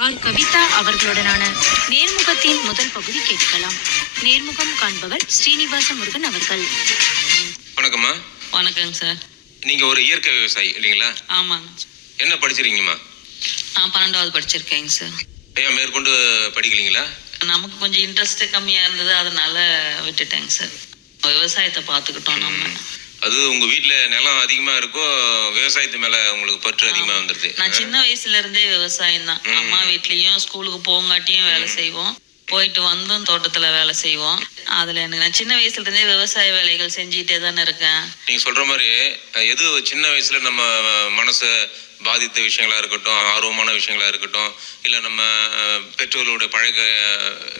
கவிதா அவர்களுடனான நேர்முகத்தின் முதல் பகுதி கேட்கலாம். நேர்முகம் காண்பவர் ஸ்ரீனிவாச முருகன் அவர்கள். வணக்கம்மா. வணக்கங்க சார். நீங்க ஒரு இயற்கை விவசாயி இல்லைங்களா? ஆமாங்க. என்ன படிச்சிருக்கீங்கம்மா? நான் 12வது படிச்சிருக்கேங்க சார். ஏன் மேற்கொண்டு படிக்கலீங்களா? நமக்கு கொஞ்சம் இன்ட்ரெஸ்ட் கம்மியா இருந்தது, அதனால விட்டுட்டேங்க சார். விவசாயத்தை பார்த்துக்கிட்டோம் நம்ம. அது உங்க வீட்டுல நிலம் அதிகமா இருக்கோ, விவசாயத்து மேல உங்களுக்கு பற்று அதிகமா வந்துருது? நான் சின்ன வயசுல இருந்தே விவசாயம் தான். அம்மா வீட்லயும் ஸ்கூலுக்கு போங்காட்டியும் வேலை செய்வோம், போயிட்டு வந்தும் தோட்டத்துல வேலை செய்வோம். அதுல எனக்கு நான் சின்ன வயசுல இருந்தே விவசாய வேலைகள் செஞ்சுட்டே தானே இருக்கேன். நீங்க சொல்ற மாதிரி எது சின்ன வயசுல நம்ம மனசை பாதித்த விஷயங்களா இருக்கட்டும், ஆர்வமான விஷயங்களா இருக்கட்டும், இல்லை நம்ம பெற்றோர்களுடைய பழக்க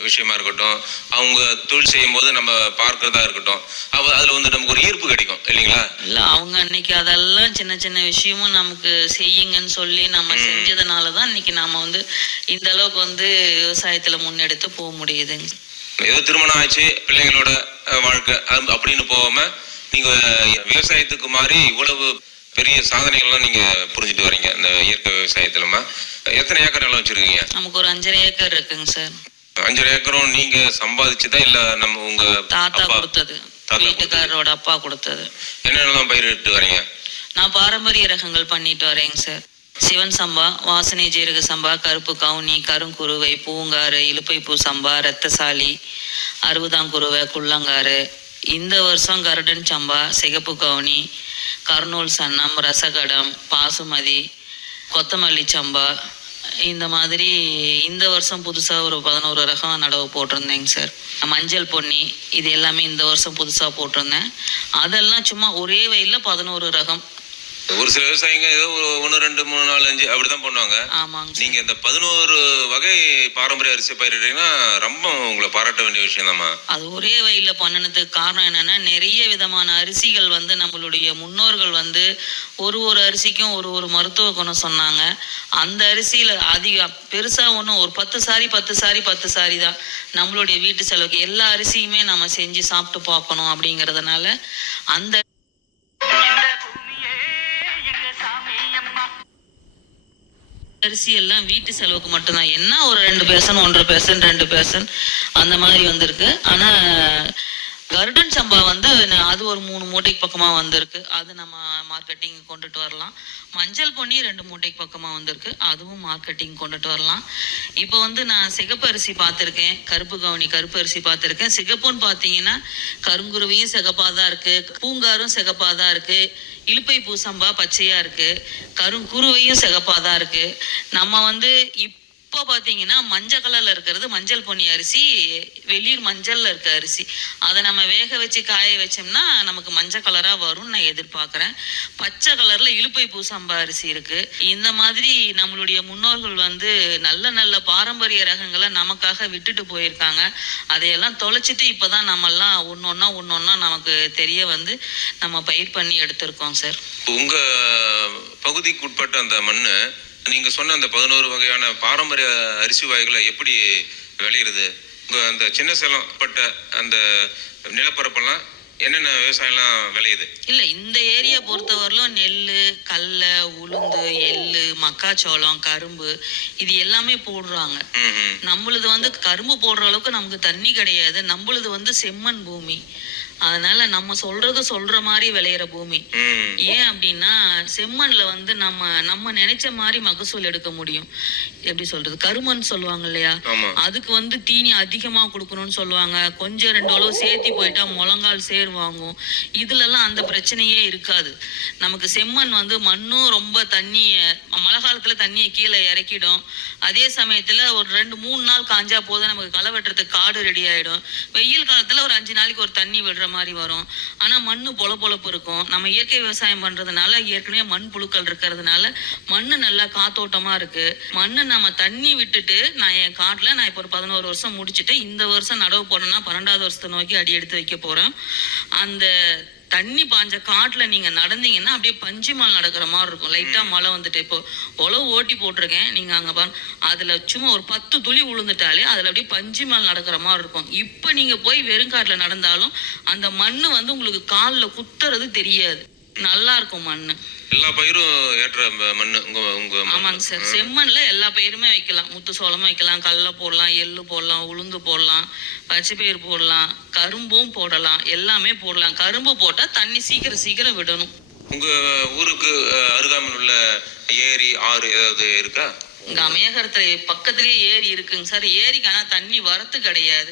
விஷயமா இருக்கட்டும், அவங்க தொழில் செய்யும் போது நம்ம பார்க்கறதா இருக்கட்டும், அதுல வந்து நமக்கு ஒரு ஈர்ப்பு கிடைக்கும் இல்லைங்களா? இல்ல, அவங்க அன்னைக்கு அதெல்லாம் சின்ன சின்ன விஷயமும் நமக்கு செய்யுங்கன்னு சொல்லி நம்ம செஞ்சதுனாலதான் இன்னைக்கு நாம வந்து இந்த அளவுக்கு வந்து விவசாயத்துல முன்னெடுத்து போக முடியுதுங்க. ஏதோ திருமணம் ஆச்சு, பிள்ளைங்களோட வாழ்க்கை அப்படின்னு போகாம நீங்க விவசாயத்துக்கு மாதிரி இவ்வளவு பெரிய சாதனைகள்லாம் நீங்க புரிஞ்சுட்டு வரீங்க இந்த இயற்கை விவசாயத்துலமா. எத்தனை ஏக்கர் நிலம் வச்சிருக்கீங்க? நமக்கு ஒரு 5.5 ஏக்கர் இருக்குங்க சார். 5.5 ஏக்கரும் நீங்க சம்பாதிச்சுதா இல்ல நம்ம உங்க தாத்தா கொடுத்தது, வீட்டுக்காரரோட அப்பா கொடுத்தது? என்னென்னலாம் பயிரிட்டு வரீங்க? நான் பாரம்பரிய ரகங்கள் பண்ணிட்டு வரேங்க சார். சிவன் சம்பா, வாசனை ஜீரக சம்பா, கருப்பு கவுனி, கருங்குருவை, பூங்காறு, இலுப்பைப்பூ சம்பா, ரத்தசாலி, அறுபதாங்குருவை, குள்ளங்காறு. இந்த வருஷம் கருடன் சம்பா, சிகப்பு கவுனி, கர்னூல் சன்னம், ரசகடம், பாசுமதி, கொத்தமல்லி சம்பா, இந்த மாதிரி இந்த வருஷம் புதுசாக ஒரு 11 ரகம் நடவு போட்டிருந்தேங்க சார். மஞ்சள் பொன்னி, இது எல்லாமே இந்த வருஷம் புதுசாக போட்டிருந்தேன். அதெல்லாம் சும்மா ஒரே வயலில் 11 ரகம். ஒரு சில விவசாயிங்க ஏதோ 1 2 3 4 5 அப்படிதான் பண்ணுவாங்க. ஆமாங்க. நீங்க இந்த 11 வகை பாரம்பரிய அரிசி பயிரிடுறீங்கன்னா ரொம்ப உங்களை பாராட்ட வேண்டிய விஷயம் தான்மா. அது ஒரே வயல்ல பண்ணினதுக்கு காரணம் என்னன்னா, நிறைய விதமான அரிசிகள் வந்து நம்மளுடைய முன்னோர்கள் வந்து ஒரு அரிசிக்கும் ஒரு மருத்துவ குணம் சொன்னாங்க. அந்த அரிசியில அதிக பெருசா ஒன்றும் ஒரு 10 சாரி 10 சாரி 10 சாரி தான் நம்மளுடைய வீட்டு செலவுக்கு. எல்லா அரிசியுமே நம்ம செஞ்சு சாப்பிட்டு பார்க்கணும் அப்படிங்கிறதுனால அந்த அரிசி எல்லாம் வீட்டு செலவுக்கு மட்டும்தான். என்ன ஒரு 2% 1% 2% அந்த மாதிரி வந்திருக்கு. ஆனா கருடன் சம்பா வந்து அது ஒரு 3 மூட்டைக்கு பக்கமா வந்திருக்கு. அது நம்ம மார்க்கெட்டிங் கொண்டுட்டு வரலாம். மஞ்சள் பொன்னி 2 மூட்டைக்கு பக்கமா வந்திருக்கு, அதுவும் மார்க்கெட்டிங் கொண்டுட்டு வரலாம். இப்போ வந்து நான் சிகப்பு அரிசி பார்த்துருக்கேன், கருப்பு கவுனி கருப்பு அரிசி பார்த்துருக்கேன். சிகப்புன்னு பார்த்தீங்கன்னா கருங்குருவியும் சிகப்பாக தான் இருக்கு, பூங்காரும் சிகப்பாக தான் இருக்கு, இலுப்பை பூசம்பா பச்சையா இருக்கு, கருங்குருவையும் சிகப்பாக தான் இருக்கு. நம்ம வந்து இப்போ பார்த்தீங்கன்னா மஞ்சள் கலர்ல இருக்கிறது மஞ்சள் பொன்னி அரிசி, வெளிர் மஞ்சள்ல இருக்க அரிசி. அதை நம்ம வேக வச்சு காய வச்சோம்னா நமக்கு மஞ்சள் கலரா வரும்னு நான் எதிர்பார்க்குறேன். பச்சை கலர்ல இலுப்பை பூசம்பா அரிசி இருக்கு. இந்த மாதிரி நம்மளுடைய முன்னோர்கள் வந்து நல்ல நல்ல பாரம்பரிய ரகங்களை நமக்காக விட்டுட்டு போயிருக்காங்க. அதையெல்லாம் தொலைச்சிட்டு இப்போதான் நம்மெல்லாம் ஒன்னொன்னா நமக்கு தெரிய வந்து நம்ம பயிர் பண்ணி எடுத்திருக்கோம் சார். உங்க பகுதிக்கு உட்பட்ட அந்த மண்ணு நீங்க சொன்ன அந்த 11 வகையான பாரம்பரிய அரிசி வகைகளை எப்படி விளையிறது? உங்க அந்த சின்ன சேலம் பட்ட அந்த நிலப்பரப்பெல்லாம் என்னென்ன விவசாயம்லாம் விளையுது? இல்ல, இந்த ஏரியா பொறுத்தவரையிலும் நெல், கடலை, உளுந்து, எள்ளு, மக்காச்சோளம், கரும்பு இது எல்லாமே போடுறாங்க. நம்மளுது வந்து கரும்பு போடுற அளவுக்கு நமக்கு தண்ணி கிடையாது. நம்மளுது வந்து செம்மண் பூமி, அதனால நம்ம சொல்ற மாதிரி விளையிற பூமி. ஏன் அப்படின்னா செம்மண்ல வந்து நம்ம நினைச்ச மாதிரி மகசூல் எடுக்க முடியும். எப்படி சொல்றது, கருமண் சொல்லுவாங்க இல்லையா, அதுக்கு வந்து தீனி அதிகமா கொடுக்கணும்னு சொல்லுவாங்க. கொஞ்சம் 2 அளவு சேர்த்தி போயிட்டா முழங்கால் சேர் வாங்கும். இதுல எல்லாம் அந்த பிரச்சனையே இருக்காது. நமக்கு செம்மண் வந்து மண்ணும் ரொம்ப மழை காலத்துல தண்ணியை கீழே இறக்கிடும். அதே சமயத்துல ஒரு 2-3 நாள் காஞ்சா போதும் நமக்கு களை வெட்டுறதுக்கு காடு ரெடி ஆயிடும். வெயில் காலத்துல ஒரு 5 நாளைக்கு ஒரு தண்ணி விடுற மாதிரி வரும். ஆனா மண்ணு பொலப்பொலப்பு இருக்கும். நம்ம இயற்கை விவசாயம் பண்றதுனால ஏற்கனவே மண் புழுக்கள் இருக்கிறதுனால மண்ணு நல்லா காத்தோட்டமா இருக்கு. மண்ணு நம்ம தண்ணி விட்டுட்டு நான் என் காட்டுல நான் இப்போ ஒரு 11 வருஷம் முடிச்சுட்டு இந்த வருஷம் நடவு போடணும்னா 12வது வருஷத்தை நோக்கி அடி எடுத்து வைக்க போறேன். அந்த தண்ணி பாஞ்ச காட்டுல நீங்க நடந்தீங்கன்னா அப்படியே பஞ்சுமல் நடக்கிற மாதிரி இருக்கும். லைட்டா மழை வந்துட்டு இப்போ உழவு ஓட்டி போட்டிருக்கேன், நீங்க அங்க பாருங்க, அதுல சும்மா ஒரு 10 துளி விழுந்துட்டாலே அதுல அப்படியே பஞ்சுமல் நடக்கிற மாதிரி இருக்கும். இப்ப நீங்க போய் வெறுங்காட்டுல நடந்தாலும் அந்த மண்ணு வந்து உங்களுக்கு காலில் குத்துறது தெரியாது. நல்லா இருக்கும் மண்ணு. எல்லா பயிரும் ஏற்ற மண்ணு உங்க ஆமாங்க சார். செம்மண்ல எல்லா பயிருமே வைக்கலாம். முத்து சோளமும் வைக்கலாம், கடலை போடலாம், எள்ளு போடலாம், உளுந்து போடலாம், பச்சை பயிர் போடலாம், கரும்பும் போடலாம், எல்லாமே போடலாம். கரும்பு போட்டா தண்ணி சீக்கிரம் விடணும். உங்க ஊருக்கு அருகாமையில் உள்ள ஏரி ஆறு ஏதாவது இருக்கா? இங்க அமயகரத்துல பக்கத்துலயே ஏரி இருக்குங்க சார். ஏரிக்கு ஆனா தண்ணி வரத்து கிடையாது.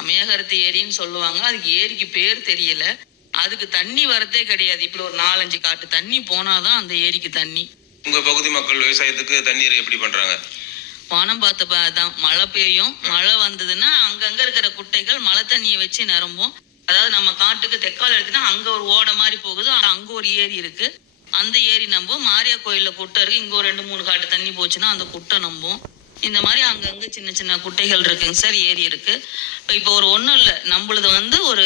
அமயகரத்து ஏரின்னு சொல்லுவாங்க. அதுக்கு ஏரிக்கு பேர் தெரியல. அதுக்கு தண்ணி வரத்தே கிடையாது. இப்படி ஒரு 4-5 காட்டு தண்ணி போனாதான் அந்த ஏரிக்கு தண்ணி. உங்க பகுதி மக்கள் விவசாயத்துக்கு தண்ணீர் எப்படி பண்றாங்க? வானம் பார்த்த மழை பெய்யும். மழை வந்ததுன்னா அங்கங்க இருக்கிற குட்டைகள் மழை தண்ணியை வச்சு நிரம்பும். அதாவது நம்ம காட்டுக்கு தெற்கால எடுத்துனா அங்க ஒரு ஓடை மாதிரி போகுது, அங்க ஒரு ஏரி இருக்கு. அந்த ஏரி நம்பும். மாரியா கோயில்ல குட்டை இருக்கு. இங்க ஒரு 2-3 காட்டு தண்ணி போச்சுன்னா அந்த குட்டை நம்பும். இந்த மாதிரி அங்கங்க சின்ன குட்டைகள் இருக்குங்க சார். ஏரி இருக்கு. இப்போ ஒரு ஒன்றும் இல்லை, நம்மளுது வந்து ஒரு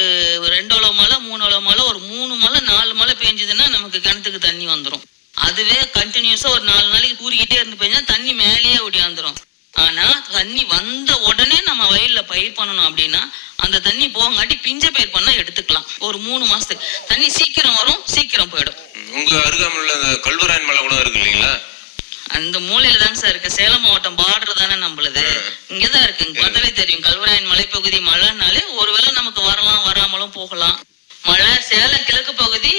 2 அளவு மழை 3 அளவு மழை ஒரு 3 மழை 4 மழை பெஞ்சதுன்னா நமக்கு கிணத்துக்கு தண்ணி வந்துடும். அதுவே கண்டினியூஸா ஒரு 4 நாளைக்கு கூறிக்கிட்டே இருந்து பெஞ்சா தண்ணி மேலேயே ஓடியாந்துரும். ஆனா தண்ணி வந்த உடனே நம்ம வயல்ல பயிர் பண்ணணும் அப்படின்னா அந்த தண்ணி போங்காட்டி பிஞ்ச பயிர் பண்ணா எடுத்துக்கலாம். ஒரு 3 மாசத்துக்கு தண்ணி சீக்கிரம் வரும், சீக்கிரம் போயிடும். உங்க அருகாமையில் உள்ள அந்த கல்வராயன் மலை கூட இருக்கு இல்லைங்களா? அந்த மூலையில தாங்க சார் இருக்கு. சேலம் மாவட்டம் பார்டர் தானே நம்மளுது. இங்கதான் இருக்கு. பார்த்தாலே தெரியும். கல்வராயன் மலைப்பகுதி மழைனாலே ஒருவேளை நமக்கு வரலாம், வராமலும் போகலாம். மழை சேலம் கிழக்கு பகுதி,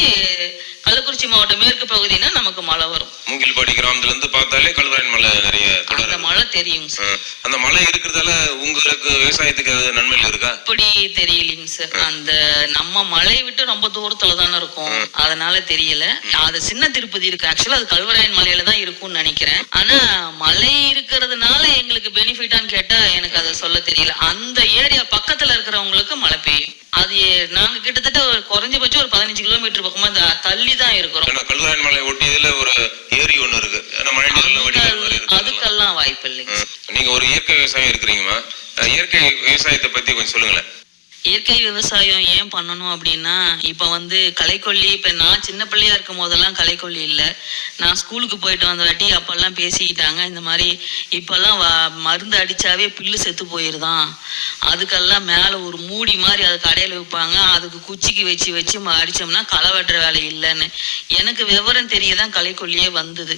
கள்ளக்குறிச்சி மாவட்டம் மேற்கு பகுதினா நமக்கு மழை வரும். மூங்கில்பாடி கிராமத்துல இருந்து பார்த்தாலே கல்வராயன் மலை நிறைய அந்த மழை தெரியும் சார். அந்த மலை இருக்கிறதால உங்களுக்கு விவசாயத்துக்கு நன்மைகள் இருக்கா? அப்படி தெரியலைங்க சார். அந்த நம்ம மலையை விட்டு ரொம்ப தூரத்துல தானே இருக்கும், அதனால தெரியல. அது சின்ன திருப்பதி இருக்கு. ஆக்சுவலா அது கல்வராயன் மலையில தான் இருக்கும்னு நினைக்கிறேன். ஆனா மலை இருக்கிறதுனால எங்களுக்கு பெனிஃபிட்டான்னு கேட்டா எனக்கு அதை சொல்ல தெரியல. அந்த ஏரியா பக்கத்துல இருக்கிறவங்களுக்கு மழை பெய்யும். அது நாங்க கிட்டத்தட்ட ஒரு குறைஞ்சபட்சம் ஒரு 15 கிலோமீட்டர் பக்கமா தள்ளி தான் இருக்கிறோம். கல்வராயன் மலை ஒட்டியதுல ஒரு ஏரி ஒண்ணு இருக்கு. அதுக்கெல்லாம் வாய்ப்பு இல்லைங்க. நீங்க ஒரு இயற்கை விவசாயம் இருக்கிறீங்கம்மா, இயற்கை விவசாயத்தை பத்தி கொஞ்சம் சொல்லுங்களேன். இயற்கை விவசாயம் ஏன் பண்ணணும் அப்படின்னா, இப்ப வந்து களைக்கொல்லி, இப்ப நான் சின்ன பிள்ளையா இருக்கும் போதெல்லாம் களைக்கொல்லி இல்லை. நான் ஸ்கூலுக்கு போயிட்டு வந்த வாட்டி அப்பெல்லாம் பேசிக்கிட்டாங்க, இந்த மாதிரி இப்பெல்லாம் மருந்து அடிச்சாவே பில்லு செத்து போயிருதான், அதுக்கெல்லாம் மேல ஒரு மூடி மாதிரி அது கடையில வைப்பாங்க, அதுக்கு குச்சிக்கு வச்சு அடிச்சோம்னா களை வெட்டுற வேலை இல்லைன்னு. எனக்கு விவரம் தெரியதான் களைக்கொல்லியே வந்தது.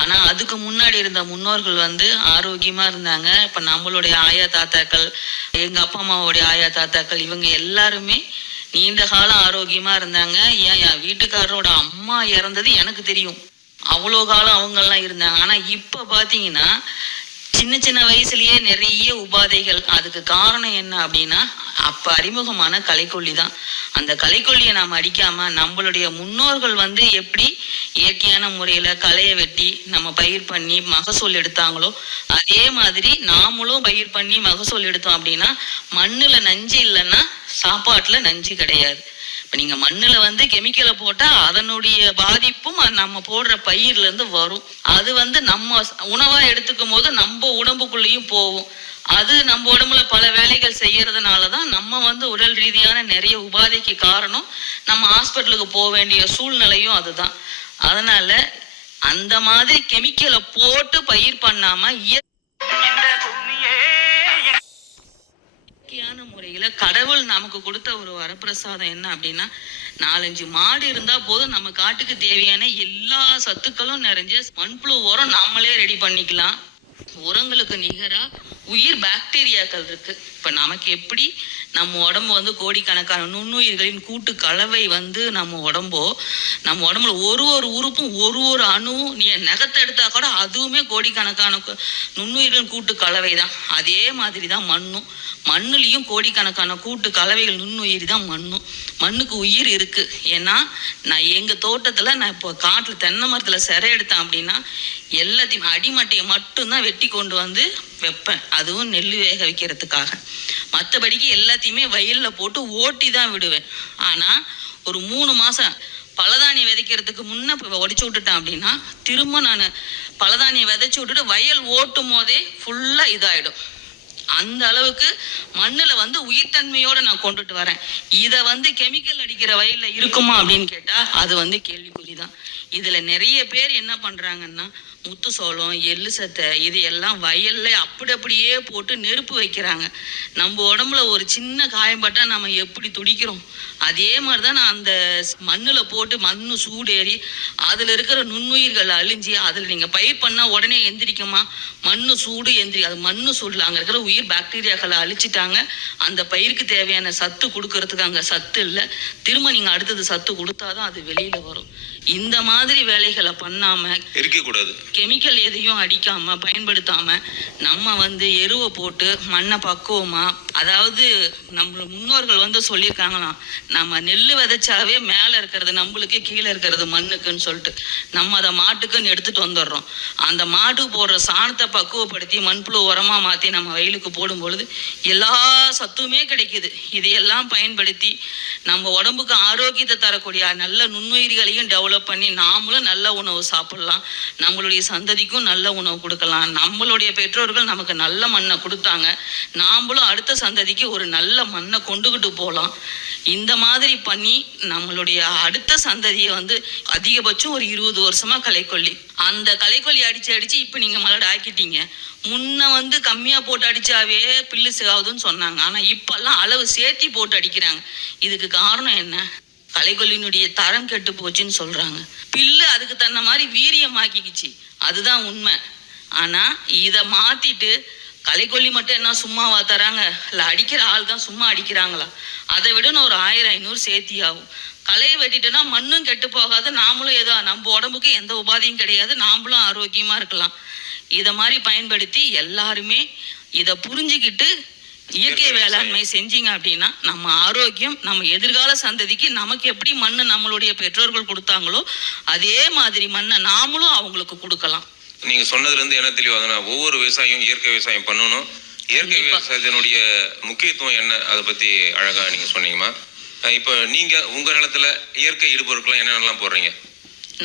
ஆனா அதுக்கு முன்னாடி இருந்த முன்னோர்கள் வந்து ஆரோக்கியமா இருந்தாங்க. இப்ப நம்மளுடைய ஆயா தாத்தாக்கள், எங்க அப்பா அம்மாவோடைய ஆயா தாத்தாக்கள், இவங்க எல்லாருமே நீண்ட காலம் ஆரோக்கியமா இருந்தாங்க. என் வீட்டுக்காரரோட அம்மா இறந்தது எனக்கு தெரியும். அவ்வளோ காலம் அவங்க எல்லாம் இருந்தாங்க. ஆனா இப்ப பாத்தீங்கன்னா சின்ன வயசுலயே நிறைய உபாதைகள். அதுக்கு காரணம் என்ன அப்படின்னா, அப்ப அறிமுகமான களைக்கொல்லி தான். அந்த களைக்கொல்லியை நாம் அடிக்காம நம்மளுடைய முன்னோர்கள் வந்து எப்படி இயற்கையான முறையில களையை வெட்டி நம்ம பயிர் பண்ணி மகசூல் எடுத்தாங்களோ அதே மாதிரி நாமளும் பயிர் பண்ணி மகசூல் எடுத்தோம் அப்படின்னா மண்ணுல நஞ்சு இல்லைன்னா சாப்பாட்டுல நஞ்சு கிடையாது. இப்ப நீங்க மண்ணுல வந்து கெமிக்கலை போட்டா அதனுடைய பாதிப்பும் நம்ம போடுற பயிர்ல இருந்து வரும். அது வந்து நம்ம உணவா எடுத்துக்கும் போது நம்ம உடம்புக்குள்ளேயும் போகும். அது நம்ம உடம்புல பல வேலைகள் செய்யறதுனாலதான் நம்ம வந்து உடல் ரீதியான நிறைய உபாதைக்கு காரணம். நம்ம ஹாஸ்பிட்டலுக்கு போக வேண்டிய சூழ்நிலையும் அதுதான். அதனால அந்த மாதிரி கெமிக்கலை போட்டு பயிர் பண்ணாம இயற்கையான முறையில கடவுள் நமக்கு கொடுத்த ஒரு வரப்பிரசாதம் என்ன அப்படின்னா, 4-5 மாடு இருந்தா போதும் நம்ம காட்டுக்கு தேவையான எல்லா சத்துக்களும் நிறைஞ்ச மண்புழு உரம் நாமளே ரெடி பண்ணிக்கலாம். உரங்களுக்கு நிகரா உயிர் பாக்டீரியாக்கள் இருக்கு. இப்ப நமக்கு எப்படி நம்ம உடம்பு வந்து கோடிக்கணக்கான நுண்ணுயிர்களின் கூட்டு கலவை வந்து நம்ம உடம்புல ஒரு உறுப்பும் ஒரு அணுவும், நீ நகத்தை எடுத்தா கூட அதுவுமே கோடிக்கணக்கான நுண்ணுயிர்களின் கூட்டு கலவை தான். அதே மாதிரி தான் மண்ணுலயும் கோடிக்கணக்கான கூட்டு கலவைகள் நுண்ணுயிர் தான் மண்ணுக்கு உயிர் இருக்கு. ஏன்னா நான் எங்க தோட்டத்துல நான் இப்போ காட்டுல தென்னை மரத்துல சிறை எடுத்தேன் அப்படின்னா எல்லாத்தையும் அடிமட்டையை மட்டும்தான் வெட்டி கொண்டு வந்து வைப்பேன். அதுவும் நெல் வேக வைக்கிறதுக்காக. மற்றபடிக்கு எல்லாத்தையுமே வயல்ல போட்டு ஓட்டி தான் விடுவேன். ஆனா ஒரு 3 மாசம் பலதானியம் விதைக்கிறதுக்கு முன்ன உடைச்சு விட்டுட்டேன் அப்படின்னா திரும்ப நான் பலதானியம் விதைச்சு விட்டுட்டு வயல் ஓட்டும் போதே ஃபுல்லா இதாயிடும். அந்த அளவுக்கு மண்ணுல வந்து உயிர்த்தன்மையோட நான் கொண்டுட்டு வரேன். இத வந்து கெமிக்கல் அடிக்கிற வயல்ல இருக்குமா அப்படின்னு கேட்டா அது வந்து கேள்விக்குறிதான். இதுல நிறைய பேர் என்ன பண்றாங்கன்னா முத்து சோளம், எள்ளு சத்தை இது எல்லாம் வயல்ல அப்படியே போட்டு நெருப்பு வைக்கிறாங்க. நம்ம உடம்புல ஒரு சின்ன காயம் பட்டா நம்ம எப்படி துடிக்கிறோம், அதே மாதிரிதான் நான் அந்த மண்ணுல போட்டு மண்ணு சூடேறி அதுல இருக்கிற நுண்ணுயிர்கள் அழிஞ்சி அதுல நீங்க பயிர் பண்ணா உடனே எந்திரிக்குமா? மண்ணு சூடு அது மண்ணு சூடுல அங்க இருக்கிற உயிர் பாக்டீரியாக்களை அழிச்சிட்டாங்க. அந்த பயிருக்கு தேவையான சத்து கொடுக்கறதுக்கு அங்க சத்து இல்லை. திரும்ப நீங்க அடுத்தது சத்து கொடுத்தாதான் அது வெளியில வரும். இந்த மாதிரி வேலைகளை பண்ணாம இருக்கக்கூடாது, கெமிக்கல் எதையும் அடிக்காம பயன்படுத்தாம நம்ம எருவை போட்டு மண்ணை பக்குவமா, அதாவது நம்ம முன்னோர்கள் சொல்லியிருக்காங்களாம், நம்ம நெல் விதைச்சாவே மேல இருக்கிறது நம்மளுக்கு, கீழே இருக்கிறது மண்ணுக்குன்னு சொல்லிட்டு நம்ம அதை மாட்டுக்குன்னு எடுத்துட்டு வந்துடுறோம். அந்த மாட்டுக்கு போடுற சாணத்தை பக்குவப்படுத்தி மண்புழு உரமா மாத்தி நம்ம வயலுக்கு போடும் பொழுது எல்லா சத்துமே கிடைக்குது. இதையெல்லாம் பயன்படுத்தி நம்ம உடம்புக்கு ஆரோக்கியத்தை தரக்கூடிய நல்ல நுண்ணுயிர்களையும் டெவலப் பண்ணி நாமளும் நல்ல உணவு சாப்பிடலாம், நம்மளுடைய சந்ததிக்கும் நல்ல உணவு கொடுக்கலாம். நம்மளுடைய பெற்றோர்கள் நமக்கு நல்ல மண்ணை கொடுத்தாங்க, நாமளும் அடுத்த சந்ததிக்கு ஒரு நல்ல மண்ணை கொண்டுகிட்டு போகலாம். இந்த மாதிரி பண்ணி நம்மளுடைய அடுத்த சந்ததியை அதிகபட்சம் ஒரு 20 வருஷமா களைக்கொல்லி, அந்த களைக்கொல்லி அடிச்சு இப்ப நீங்க மலடு ஆக்கிட்டீங்க. முன்ன கம்மியா போட்டு அடிச்சாவே பில்லு ஆகுதுன்னு சொன்னாங்க. ஆனா இப்பெல்லாம் அளவு சேர்த்தி போட்டு அடிக்கிறாங்க. இதுக்கு காரணம் என்ன? களைக்கொல்லினுடைய தரம் கெட்டு போச்சுன்னு சொல்றாங்க. பில்லு அதுக்கு தன்ன மாதிரி வீரியமாக்கிக்கிச்சு, அதுதான் உண்மை. ஆனா இத மாத்திட்டு களைக்கொல்லி மட்டும் என்ன சும்மாவா தராங்க? இல்ல அடிக்கிற ஆள் தான் சும்மா அடிக்கிறாங்களா? அதை விட ஒரு 1000-500 சேர்த்தி ஆகும். களையை வெட்டிட்டோன்னா மண்ணும் கெட்டு போகாது, நாமளும் ஏதோ நம்ம உடம்புக்கு எந்த உபாதையும் கிடையாது, நாமளும் ஆரோக்கியமா இருக்கலாம். இத மாதிரி பயன்படுத்தி எல்லாருமே இத புரிஞ்சுக்கிட்டு இயற்கை வேளாண்மை செஞ்சீங்க அப்படின்னா நம்ம ஆரோக்கியம், நம்ம எதிர்கால சந்ததிக்கு நமக்கு எப்படி மண்ணு நம்மளுடைய பெற்றோர்கள் கொடுத்தாங்களோ அதே மாதிரி மண்ணை நாமளும் அவங்களுக்கு கொடுக்கலாம். நீங்க சொன்னதுல இருந்து என்ன தெளிவாகுதுன்னா, ஒவ்வொரு விவசாயியும் இயற்கை விவசாயம் பண்ணணும். இயற்கை விவசாயத்தினுடைய முக்கியத்துவம் என்ன, அதை பத்தி அழகா நீங்க சொன்னீங்கம்மா. இப்ப நீங்க உங்க நிலத்துல இயற்கை இடுபொருட்கள் என்னென்னலாம் போடுறீங்க?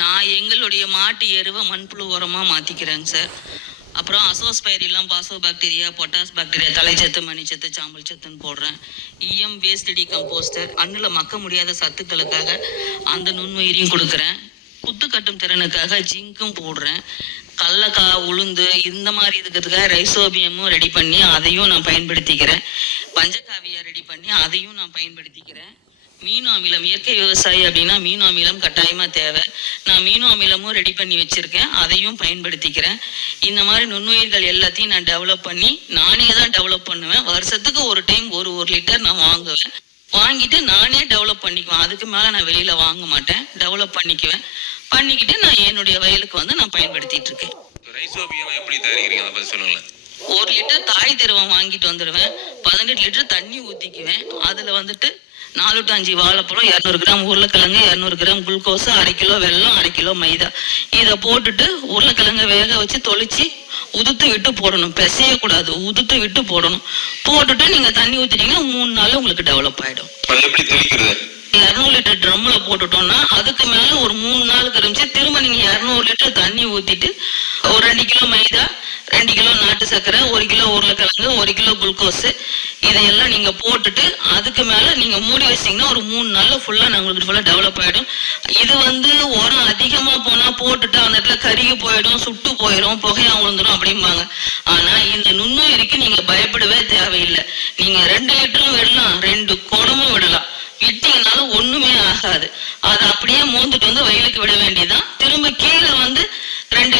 நான் எங்களுடைய மாட்டு எருவை மண்புழு உரமா மாத்திக்கிறேங்க சார். அப்புறம் azospirillum, phospho bacteria, potash bacteria, தலைச்சத்து, மணிச்சத்து, சாம்பல் சத்துன்னு போடுறேன். இஎம் வேஸ்ட் டிகம்போஸ்டர், அண்ணில் மக்க முடியாத சத்துக்களுக்காக அந்த நுண்ணுயிரியும் கொடுக்குறேன். குத்து கட்டும் திறனுக்காக ஜிங்க்கும் போடுறேன். கடலக்காய், உளுந்து இந்த மாதிரி இருக்கிறதுக்காக ரைசோபியமும் ரெடி பண்ணி அதையும் நான் பயன்படுத்திக்கிறேன். பஞ்சகாவியா ரெடி பண்ணி அதையும் நான் பயன்படுத்திக்கிறேன். மீனோ அமிலம், இயற்கை விவசாயி அப்படின்னா மீனோ அமிலம் கட்டாயமா தேவை. நான் மீனோ அமிலமும் ரெடி பண்ணி வச்சிருக்கேன், அதையும் பயன்படுத்திக்கிறேன். இந்த மாதிரி நுண்ணுயிர்கள் எல்லாத்தையும் நான் டெவலப் பண்ணி நானே தான் டெவலப் பண்ணுவேன். வருஷத்துக்கு ஒரு டைம் ஒரு லிட்டர் நான் வாங்குவேன். வாங்கிட்டு நானே டெவலப் பண்ணிக்குவேன். அதுக்கு மேல நான் வெளியில வாங்க மாட்டேன், டெவலப் பண்ணிக்குவேன். பண்ணிக்கிட்டு நான் என்னுடைய வயலுக்கு நான் பயன்படுத்திட்டு இருக்கேன். ரைசோபியம் எப்படி தயாரிக்கிறீங்க, அதை பத்தி சொல்லுங்களேன். 1 லிட்டர் தாய் திரவம் வாங்கிட்டு வந்துடுவேன். 18 லிட்டர் தண்ணி ஊத்திக்குவேன். அதுல 4 to 5 வாழைப்பழம், 200 கிராம் உருளைக்கிழங்கு, 200 கிராம் குளுக்கோஸ், 1/2 கிலோ வெல்லம், 1/2 கிலோ மைதா. இதை போட்டுட்டு உருளைக்கிழங்க வேக வச்சு தொளிச்சு உதுத்து விட்டு போடணும். பிசையக்கூடாது, உதுத்து விட்டு போடணும். போட்டுட்டு நீங்க தண்ணி ஊத்திட்டீங்கன்னா 3 நாள் உங்களுக்கு டெவலப் ஆயிடும். 200 லிட்டர் ட்ரம்ல போட்டுட்டோம்னா அதுக்கு மேல ஒரு 3 நாளுக்கு இருந்துச்சு. திரும்ப நீங்க 200 லிட்டர் தண்ணி ஊத்திட்டு ஒரு 2 கிலோ மைதா, 2 கிலோ நாட்டு சர்க்கரை, 1 கிலோ உருளைக்கிழங்கு, 1 கிலோ குளுக்கோஸ், இதையெல்லாம் நீங்க போட்டுட்டு அதுக்கு மேல நீங்க மூடி வச்சீங்கன்னா ஒரு 3 நாள்ல ஃபுல்லா உங்களுக்கு ஃபுல்லா டெவலப் ஆயிடும். இது உரம் அதிகமா போனா போட்டுட்டு அந்த இடத்துல கருகி போயிடும், சுட்டு போயிடும், புகையா விழுந்துடும் அப்படிம்பாங்க. ஆனா இந்த நுண்ணுயிருக்கு நீங்க பயப்படவே தேவையில்லை. நீங்க 2 லிட்டரும் விடலாம், 2 குடமும் விடலாம். விட்டீங்கனாலும் ஒண்ணுமே ஆகாது. அதை அப்படியே மோந்துட்டு வயலுக்கு விட வேண்டியதான். திரும்ப கீழே 2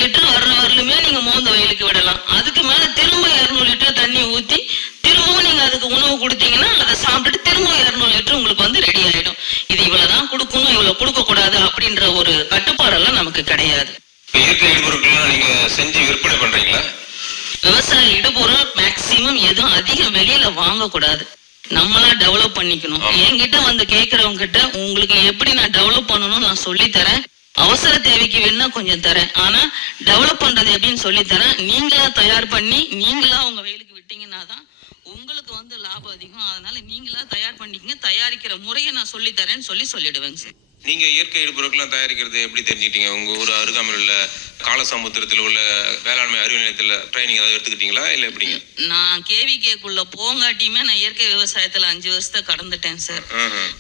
லிட்டர் வரலுமே நீங்க மோந்து வயலுக்கு விடலாம். அதுக்கு மேல திரும்ப 200 லிட்டர் தண்ணி ஊத்தி திரும்பவும் நீங்க அதுக்கு உணவு கொடுத்தீங்கன்னா அதை சாப்பிட்டுட்டு திரும்ப 200 லிட்டர் உங்களுக்கு ரெடி ஆயிடும். இது இவ்வளவுதான் கொடுக்கணும், இவ்வளவு கொடுக்க கூடாது அப்படின்ற ஒரு கட்டுப்பாடெல்லாம் நமக்கு கிடையாது. இயற்கை இடுபொருட்கள் நீங்க செஞ்சு விற்பனை பண்றீங்களா? விவசாய இடுபொருள் மேக்சிமம் எதுவும் அதிகம் வெளியில வாங்கக்கூடாது, நம்மளா டெவலப் பண்ணிக்கணும். என்கிட்ட கேட்கறவங்க கிட்ட உங்களுக்கு எப்படி நான் டெவலப் பண்ணணும்னு நான் சொல்லி தரேன். அவசர தேவைக்கு வேணா கொஞ்சம் தரேன், ஆனா டெவலப் பண்றது எப்படின்னு சொல்லி தரேன். நீங்களா தயார் பண்ணி நீங்களா உங்க வயலுக்கு விட்டீங்கன்னா தான் உங்களுக்கு லாபம் அதிகம். அதனால நீங்களா தயார் பண்ணிக்கங்க. தயாரிக்கிற முறையை நான் சொல்லி தரேன்னு சொல்லிடுவேங்க சார். நீங்க இயற்கை இடுபொருட்கள் தயாரிக்கிறது எப்படி தெரிஞ்சுக்கிட்டீங்க? உங்க ஊர் அருகாமையில் உள்ள காலசமுத்திரத்தில் உள்ள வேளாண்மை அறிவு நிலையத்துல ட்ரைனிங் ஏதாவது எடுத்துக்கிட்டீங்களா, இல்ல எப்படிங்க? நான் கேவிகேக்குள்ள போங்காட்டியுமே நான் இயற்கை விவசாயத்துல 5 வருஷத்தை கடந்துட்டேன் சார்.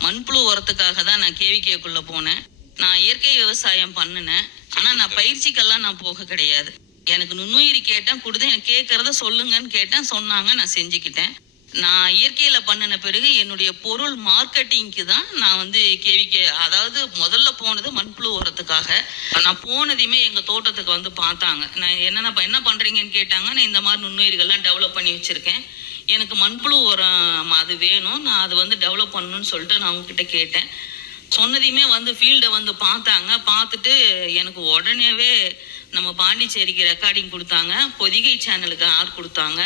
மண்புழு உரத்துக்காக தான் நான் கேவிகேக்குள்ள போனேன். நான் இயற்கை விவசாயம் பண்ணினேன். ஆனா நான் பயிற்சிக்கெல்லாம் நான் போக கிடையாது. எனக்கு நுண்ணுயிரி கேட்டேன், கொடுத்து எனக்கு கேட்கறத சொல்லுங்கன்னு கேட்டேன், சொன்னாங்க, நான் செஞ்சுக்கிட்டேன். நான் இயற்கையில பண்ணின பிறகு என்னுடைய பொருள் மார்க்கெட்டிங்க்கு தான் நான் வந்து கேவிகே, அதாவது முதல்ல போனது மண்புழு உரத்துக்காக. நான் போனதையுமே எங்க தோட்டத்துக்கு வந்து பார்த்தாங்க. நான் என்ன பண்றீங்கன்னு கேட்டாங்க. நான் இந்த மாதிரி நுண்ணுயிர்கள்லாம் டெவலப் பண்ணி வச்சிருக்கேன், எனக்கு மண்புழு உரம் அது வேணும், நான் அது வந்து டெவலப் பண்ணணும்னு சொல்லிட்டு நான் அவங்ககிட்ட கேட்டேன். சொன்னதையுமே வந்து ஃபீல்டை வந்து பார்த்தாங்க. பார்த்துட்டு எனக்கு உடனேவே நம்ம பாண்டிச்சேரிக்கு ரெக்கார்டிங் கொடுத்தாங்க, பொதிகை சேனலுக்கு ஆர் கொடுத்தாங்க.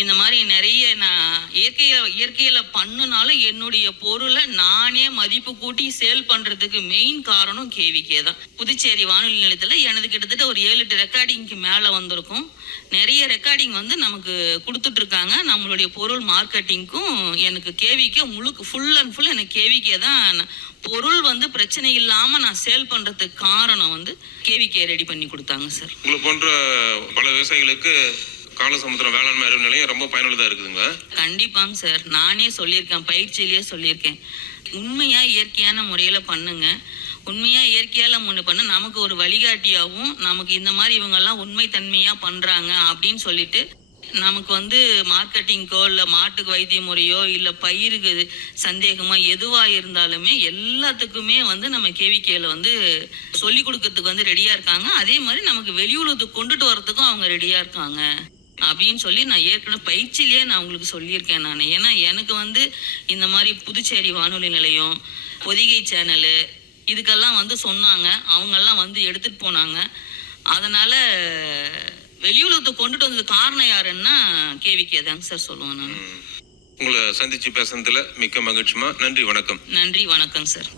இந்த மாதிரி நிறைய நான் இயற்கையில பண்ணுனாலும் என்னுடைய பொருளை நானே மதிப்பு கூட்டி சேல் பண்றதுக்கு மெயின் காரணம் கேவிகே தான். புதுச்சேரி வானொலி நிலையத்தில் எனது கிட்டத்தட்ட ஒரு 7-8 ரெக்கார்டிங்க்கு மேலே வந்திருக்கும். நிறைய ரெக்கார்டிங் வந்து நமக்கு கொடுத்துட்டு இருக்காங்க. நம்மளுடைய பொருள் மார்க்கெட்டிங்க்கும் எனக்கு கேவிகே ஃபுல் அண்ட் ஃபுல் எனக்கு கேவிகே தான். பொருள் வந்து பிரச்சனை இல்லாம நான் சேல் பண்றதுக்கு காரணம் வந்து கேவிகே ரெடி பண்ணி கொடுத்தாங்க சார். உங்களை போன்ற பல விவசாயிகளுக்கு காலசமுத்திரம் வேளாண்மை அறிவு நிலையம் ரொம்ப பயனுள்ளதா இருக்குதுங்க. கண்டிப்பாங்க சார். நானே சொல்லியிருக்கேன், பயிற்சியிலேயே சொல்லியிருக்கேன், உண்மையா இயற்கையான முறையில பண்ணுங்க. உண்மையா இயற்கையால பண்ண நமக்கு ஒரு வழிகாட்டியாகவும், நமக்கு இந்த மாதிரி இவங்கெல்லாம் உண்மை தன்மையா பண்றாங்க அப்படின்னு சொல்லிட்டு நமக்கு வந்து மார்க்கெட்டிங்கோ இல்லை மாட்டுக்கு வைத்திய முறையோ இல்லை பயிருக்கு சந்தேகமோ எதுவாக இருந்தாலுமே எல்லாத்துக்குமே வந்து நம்ம கேவிகேல வந்து சொல்லி கொடுக்கறதுக்கு வந்து ரெடியா இருக்காங்க. அதே மாதிரி நமக்கு வெளியுலகத்துக்கு கொண்டுட்டு வரதுக்கும் அவங்க ரெடியா இருக்காங்க அப்படின்னு சொல்லி நான் ஏற்கனவே பயிற்சியிலேயே நான் உங்களுக்கு சொல்லியிருக்கேன் நான். ஏன்னா எனக்கு வந்து இந்த மாதிரி புதுச்சேரி வானொலி நிலையம், பொதிகை சேனலு இதுக்கெல்லாம் வந்து சொன்னாங்க, அவங்கெல்லாம் வந்து எடுத்துட்டு போனாங்க. அதனால வெளியுலகத்தை கொண்டுட்டு வந்தது காரணம் யாருன்னா கேவிகே தாங்க சார் சொல்லுவேன் நான். உங்களை சந்திச்சு பேசுனதுல மிக்க மகிழ்ச்சிமா. நன்றி, வணக்கம். நன்றி, வணக்கம் சார்.